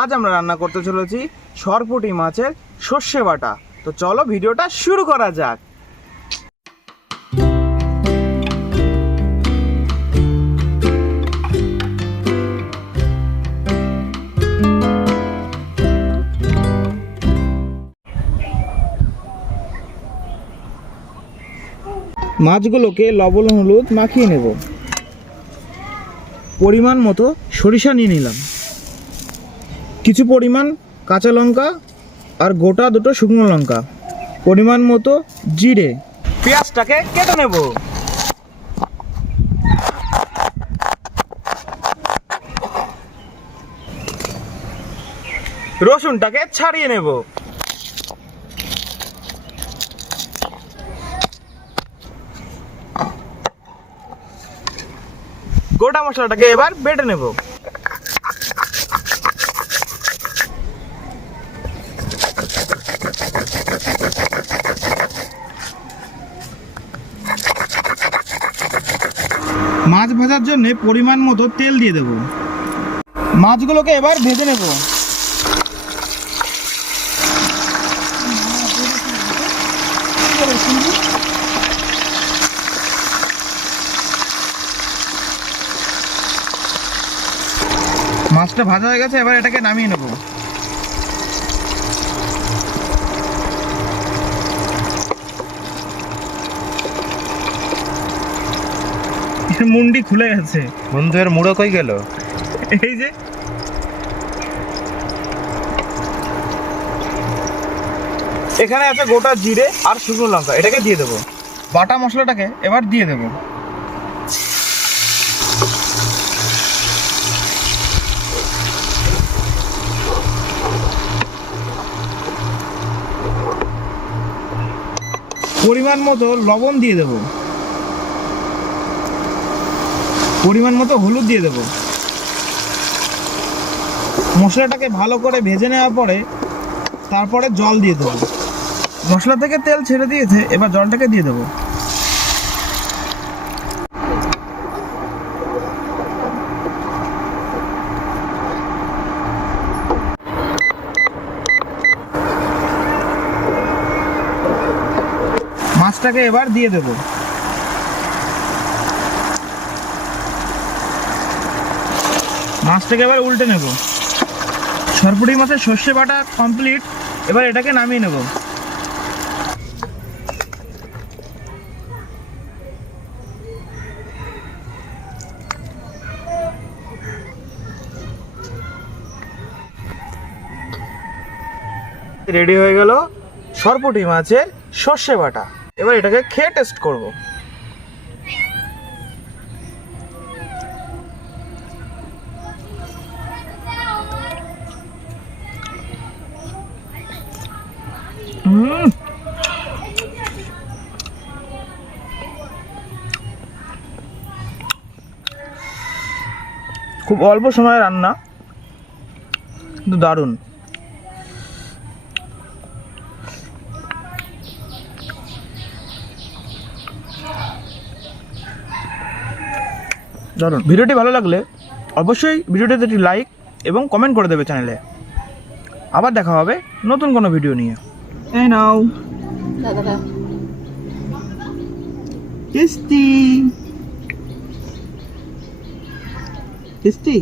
আজ আমরা রান্না করতে চলেছি সরপুঁটি মাছের সর্ষে বাটা। তো চলো ভিডিওটা শুরু করা যাক। মাছগুলোকে লবণ হলুদ মাখিয়ে নেব। পরিমাণ মতো সরিষা নিয়ে নিলাম, কিছু পরিমাণ কাঁচা লঙ্কা আর গোটা দুটো শুকনো লঙ্কা, পরিমাণ মতো জিরে। পেঁয়াজটাকে কেটে নেব। রসুনটাকে ছাড়িয়ে নেব। গোটা মশলাটাকে এবার বেটে নেব। মাছ ভাজার জন্য পরিমাণ মতো তেল দিয়ে দেব। মাছগুলোকে এবার ভেজে নেব। মাছটা ভাজা হয়ে গেছে, এবার এটাকে নামিয়ে নেব। মুন্ডি খুলে গেছে। বন্ধু, এর মুড়ো কই গেল? এই যে এখানে আছে গোটা জিরে আর শুকনো লঙ্কা, এটাকে দিয়ে দেবো। বাটা মশলাটাকে এবার দিয়ে দেবো। পরিমাণ মতো লবণ দিয়ে দেব, পরিমাণ মতো হলুদ দিয়ে দেব। মশলাটাকে ভালো করে ভেজে নেওয়ার পরে তারপরে জল দিয়ে দেবো। মশলা থেকে তেল ছেড়ে দিয়েছে, এবার জলটাকে দিয়ে দেবো। মাছটাকে এবার দিয়ে দেবো। মাছটাকে এবার উল্টে নেব। সরপুঁটি মাছের সর্ষে বাটা কমপ্লিট, এবার এটাকে নামিয়ে নেব। রেডি হয়ে গেল সরপুঁটি মাছের সর্ষে বাটা। এবার এটাকে খেয়ে টেস্ট করব। খুব অল্প সময়ে রান্না, কিন্তু দারুণ। দারুণ। ভিডিওটি ভালো লাগলে অবশ্যই ভিডিওটিতে একটি লাইক এবং কমেন্ট করে দেবে চ্যানেলে। আবার দেখা হবে নতুন কোনো ভিডিও নিয়ে। এই নাও দাদা টেস্টি টেস্টি।